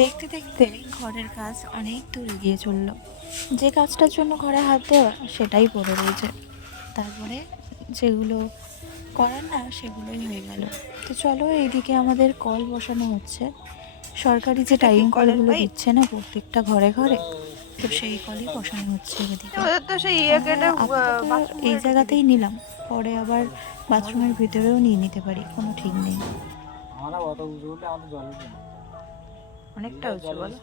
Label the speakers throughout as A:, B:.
A: দেখতে দেখতে ঘরের কাজ অনেক দূর এগিয়ে চলল। যে কাজটার জন্য ঘরে হাত দেওয়া সেটাই পড়ে রয়েছে। তারপরে যেগুলো করার না সেগুলোই হয়ে গেল। তো চলো এইদিকে আমাদের কল বসানো হচ্ছে। সরকারি যে টাইম কলগুলো দিচ্ছে না প্রত্যেকটা ঘরে ঘরে তো সেই কলই বসানো হচ্ছে এদিকে।
B: তো সেই ইয়ে
A: এই জায়গাতেই নিলাম। পরে আবার বাথরুমের ভিতরেও নিয়ে নিতে পারি কোনো ঠিক নেই।
C: আমরা অত উঠলে আমাদের জল।
B: অনেকটা উঁচু বলো।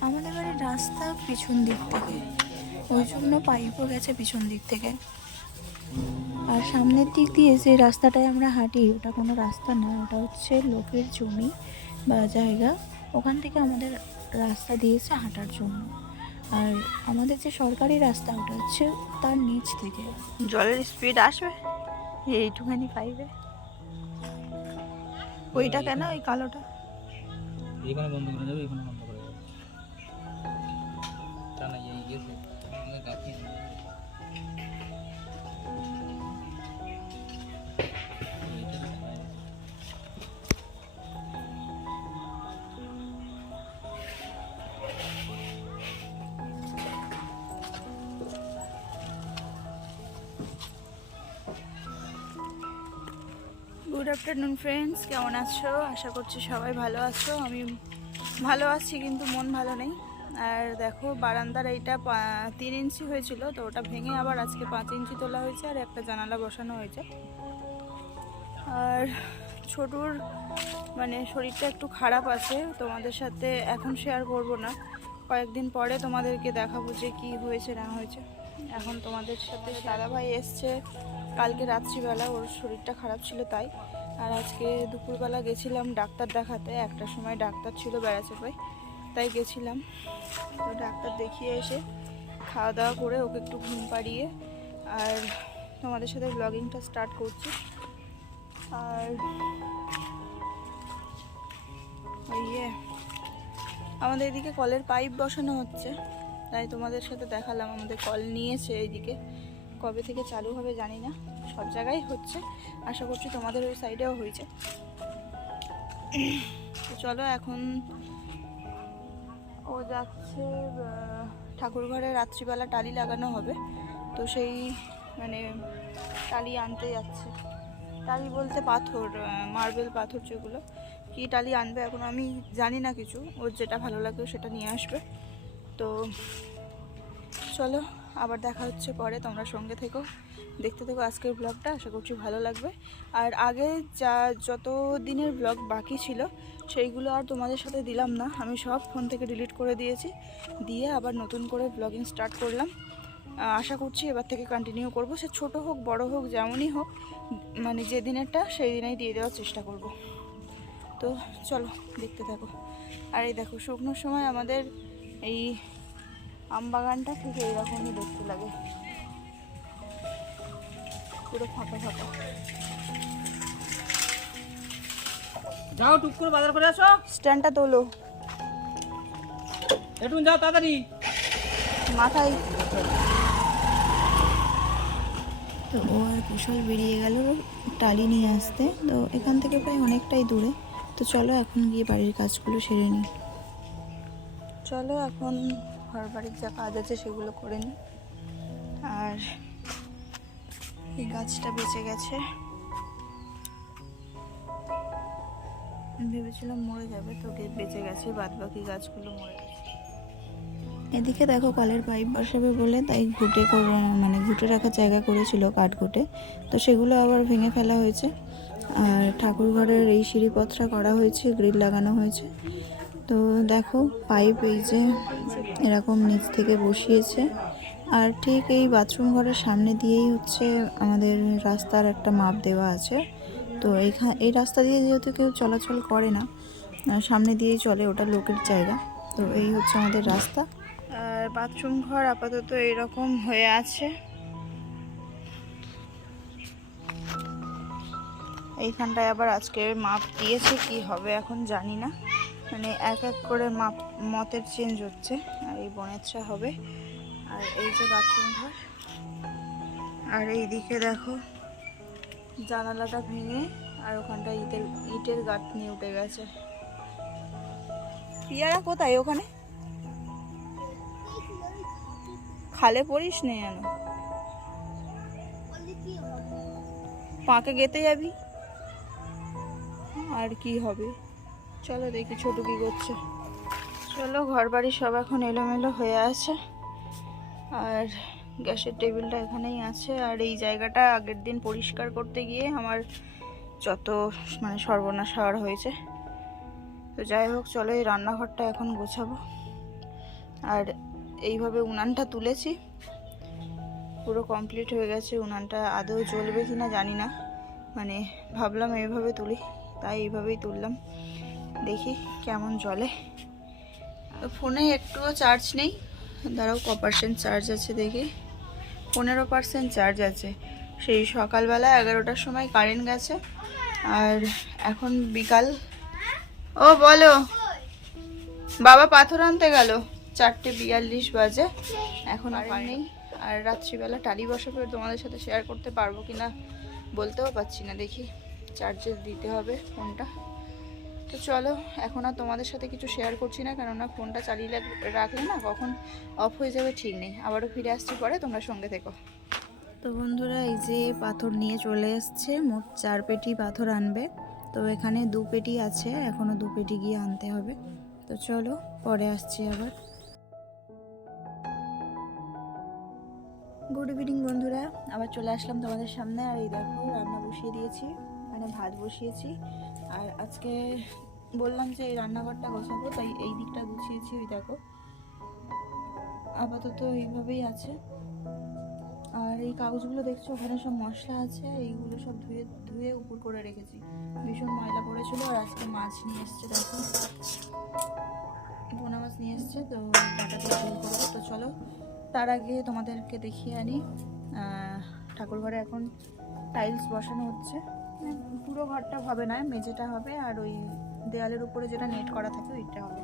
A: আমাদের বাড়ির রাস্তা পিছন দিক থেকে। ওই জন্য পাইপও গেছে পিছন দিক থেকে। আর সামনের দিক দিয়ে যে রাস্তাটায় আমরা হাঁটি ওটা কোনো রাস্তা না ওটা হচ্ছে লোকের জমি বা জায়গা। ওখান থেকে আমাদের রাস্তা দিয়েছে হাঁটার জন্য। আর আমাদের যে সরকারি রাস্তা ওটা হচ্ছে তার নিচ থেকে।
B: জলের স্পিড আসবে? এইটুখানি পাইবে ওইটা কেন ওই কালোটা।
C: এইখানে বন্ধ করে যাবে এখানে বন্ধ করে যাবে তা না এই গেছে। গাছি
B: গুড আফটারনুন ফ্রেন্ডস কেমন আছো? আশা করছি সবাই ভালো আছো। আমি ভালো আছি, কিন্তু মন ভালো নেই। আর দেখো, বারান্দার এইটা তিন ইঞ্চি হয়েছিল, তো ওটা ভেঙে আবার আজকে পাঁচ ইঞ্চি তোলা হয়েছে আর একটা জানালা বসানো হয়েছে। আর ছোটুর মানে শরীরটা একটু খারাপ আছে, তোমাদের সাথে এখন শেয়ার করব না। কয়েকদিন পরে তোমাদেরকে দেখাবো যে কী হয়েছে, না হয়েছে। এখন তোমাদের সাথে দাদাভাই এসছে। কালকে রাত্রিবেলা ওর শরীরটা খারাপ ছিল তাই। আর আজকে দুপুরবেলা গেছিলাম ডাক্তার দেখাতে, একটা সময় ডাক্তার ছিল বেড়াচাপাই তাই গেছিলাম। তো ডাক্তার দেখিয়ে এসে খাওয়া দাওয়া করে ওকে একটু ঘুম পাড়িয়ে আর তোমাদের সাথে ব্লগিংটা স্টার্ট করছি। আর ইয়ে আমাদের এদিকে কলের পাইপ বসানো হচ্ছে, তাই তোমাদের সাথে দেখালাম, আমাদের কল নিয়েছে এইদিকে। কবে থেকে চালু হবে জানি না, সব জায়গায় হচ্ছে। আশা করছি তোমাদের ওই সাইডেও হয়েছে। চলো এখন ও যাচ্ছে ঠাকুর ঘরে রাত্রিবেলা টালি লাগানো হবে। তো সেই মানে টালি আনতে যাচ্ছে। টালি বলতে পাথর মার্বেল পাথর যেগুলো। কী টালি আনবে এখন আমি জানি না কিছু। ওর যেটা ভালো লাগবে সেটা নিয়ে আসবে। তো চলো আবার দেখা হচ্ছে পরে, তোমরা সঙ্গে থেকো। দেখতে থেকো আজকের ব্লগটা আশা করছি ভালো লাগবে। আর আগে যা যত দিনের ব্লগ বাকি ছিল, সেইগুলো আর তোমাদের সাথে দিলাম না। আমি সব ফোন থেকে ডিলিট করে দিয়েছি। দিয়ে আবার নতুন করে ব্লগিং স্টার্ট করলাম। আশা করছি এবার থেকে কন্টিনিউ করব। সে ছোট হোক, বড় হোক, যেমনই হোক মানে যে দিনেরটা, সেই দিনেই দিয়ে দেওয়ার চেষ্টা করব। তো চলো, দেখতে থাকো। আর এই দেখো, শুকনোর সময় আমাদের এই আম বাগানটা ঠিক এইরকমই দেখতে লাগে। পুরো ফাঁকা ফাঁকা।
C: যাও টুক করে বাজার করে আসো।
B: স্ট্যান্ডটা তোলো।
C: একটু যাও তাড়াতাড়ি।
B: মাথায়
A: তো ও আর কুশল বেরিয়ে গেল টালি নিয়ে আসতে। তো এখান থেকে প্রায় অনেকটাই দূরে। তো চলো এখন গিয়ে বাড়ির কাজগুলো সেরে নিই।
B: চলো এখন ঘর বাড়ির যা কাজ আছে সেগুলো করে নিই। আর এই গাছটা বেঁচে গেছে। ভেবেছিলাম মরে যাবে, তো বেঁচে গেছে বাদ বাকি গাছগুলো মরে গেছে।
A: এদিকে দেখো কলের পাইপ বসাবে বলে, তাই ঘুটে মানে ঘুটে রাখার জায়গা করেছিল কাঠ ঘুটে। তো সেগুলো আবার ভেঙে ফেলা হয়েছে। আর ঠাকুর ঘরের এই সিঁড়িপথটা করা হয়েছে, গ্রিল লাগানো হয়েছে। তো দেখো পাইপ এই যে এরকম নিচ থেকে বসিয়েছে। আর ঠিক এই বাথরুম ঘরের সামনে দিয়েই হচ্ছে আমাদের রাস্তার একটা মাপ দেওয়া আছে। তো এইখান এই রাস্তা দিয়ে যেহেতু কেউ চলাচল করে না সামনে দিয়েই চলে, ওটা লোকের জায়গা। তো এই হচ্ছে আমাদের রাস্তা।
B: আর বাথরুম ঘর আপাতত এরকম হয়ে আছে। এইখানটায় আবার আজকে মাপ দিয়েছে কি হবে এখন জানি না। মানে এক এক করে মাপ, মতের চেঞ্জ হচ্ছে, আর এই বনেরটা হবে। আর এই যে বাথরুম ঘর, আর এই দিকে দেখো, জানালাটা ভেঙে,
D: আর ওখানটা ইটের ইটের গাঁথনি উঠে গেছে। পিয়ারা কোথায় ওখানে? খালে পড়িস নে যেন। পাকে গেতে যাবি। আর কি হবে? চলো দেখি ছোট কি করছে। চলো ঘর বাড়ি সব এখন এলোমেলো হয়ে আছে। আর গ্যাসের টেবিলটা এখানেই আছে। আর এই জায়গাটা আগের দিন পরিষ্কার করতে গিয়ে আমার যত মানে সর্বনাশ হওয়ার হয়েছে। তো যাই হোক, চলো এই রান্নাঘরটা এখন গোছাবো। আর এইভাবে উনানটা তুলেছি। পুরো কমপ্লিট হয়ে গেছে। উনানটা আদৌ জ্বলবে কি না জানি না। মানে ভাবলাম এইভাবে তুলি, তাই এইভাবেই তুললাম। দেখি কেমন জলে ফোনে একটুও চার্জ নেই। ধরো ক পার্সেন্ট চার্জ আছে দেখি। পনেরো পার্সেন্ট চার্জ আছে। সেই সকালবেলা এগারোটার সময় কারেন্ট গেছে। আর এখন বিকাল। ও, বলো। বাবা পাথর আনতে গেল। চারটে বিয়াল্লিশ বাজে। এখন আর নেই। আর রাত্রিবেলা টালি বসাবে, তোমাদের সাথে শেয়ার করতে পারব কি না বলতেও পারছি না। দেখি চার্জে দিতে হবে ফোনটা। তো চলো, এখন আর তোমাদের সাথে কিছু শেয়ার করছি না, কেননা ফোনটা চালিয়ে রাখলে না কখন অফ হয়ে যাবে ঠিক নেই। আবারও ফিরে আসছি পরে, তোমরা সঙ্গে থেকো।
B: তো বন্ধুরা, এই যে পাথর নিয়ে চলে এসছে, মোট চার পেটি পাথর আনবে। তো এখানে দু পেটি আছে এখনও দু পেটি গিয়ে আনতে হবে। তো চলো, পরে আসছি আবার। গুড ইভিনিং বন্ধুরা, আবার চলে আসলাম তোমাদের সামনে। আর এই দেখো, রান্না বসিয়ে দিয়েছি। ভাত বসিয়েছি। আর আজকে বললাম যে এই রান্নাঘরটা গোছাবো, তাই এই দিকটা গুছিয়েছি, ওই দেখো। আপাতত এইভাবেই আছে। আর এই কাগজগুলো দেখছ, ওখানে সব মশলা আছে, এইগুলো সব ধুয়ে ধুয়ে উপর করে রেখেছি। ভীষণ ময়লা পড়েছিল, আর আজকে মাছ নিয়ে এসছে দেখো। পোনা মাছ নিয়ে এসছে, তো করব। তো চলো, তার আগে তোমাদেরকে দেখিয়ে আনি ঠাকুর ঘরে এখন টাইলস বসানো হচ্ছে। পুরো ঘরটা হবে না, মেঝেটা হবে আর ওই দেয়ালের উপরে যেটা নেট করা থাকে ওইটা হবে।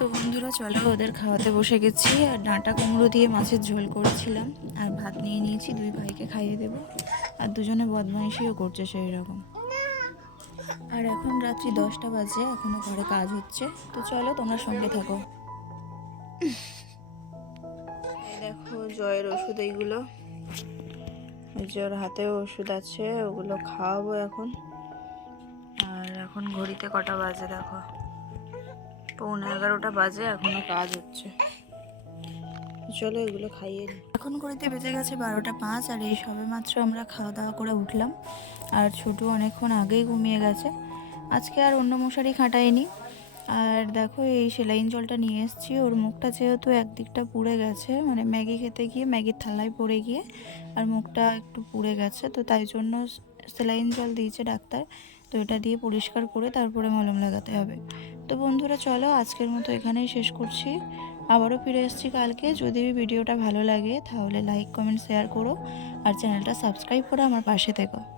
B: তো বন্ধুরা, চলো ওদের খাওয়াতে বসে গেছি। আর ডাঁটা কুমড়ো দিয়ে মাছের ঝোল করেছিলাম। আর ভাত নিয়ে নিয়েছি, দুই ভাইকে খাইয়ে দেব। আর দুজনে বদমাইশিও করছে সেই রকম আর এখন রাত্রি দশটা বাজে, এখনও ঘরে কাজ হচ্ছে। তো চলো, তোমরা সঙ্গে থাকো।
D: দেখো, জয়ের ওষুধ এইগুলো। ওই হাতেও ওষুধ আছে, ওগুলো খাওয়াবো এখন। আর এখন ঘড়িতে কটা বাজে, দেখো। পৌনে এগারোটা বাজে, এখনও কাজ হচ্ছে। চলো এগুলো খাইয়ে
B: এখন ঘড়িতে বেজে গেছে বারোটা পাঁচ, আর এই সবে মাত্র আমরা খাওয়া দাওয়া করে উঠলাম। আর ছোটু অনেকক্ষণ আগেই ঘুমিয়ে গেছে। আজকে আর অন্য মশারি খাটাইনি আর দেখো এই সেলাইন জলটা নিয়ে এসেছি, ওর মুখটা যেহেতু একদিকটা পুড়ে গেছে মানে ম্যাগি খেতে গিয়ে, ম্যাগির থালায় পড়ে গিয়ে, আর মুখটা একটু পুড়ে গেছে, তো তাই জন্য সেলাইন জল দিয়েছে ডাক্তার। তো এটা দিয়ে পরিষ্কার করে তারপরে মলম লাগাতে হবে। তো বন্ধুরা, চলো আজকের মতো এখানেই শেষ করছি। আবারও ফিরে এসেছি কালকে। যদি ভিডিওটা ভালো লাগে, তাহলে লাইক কমেন্ট শেয়ার করো। আর চ্যানেলটা সাবস্ক্রাইব করে আমার পাশে থেকো।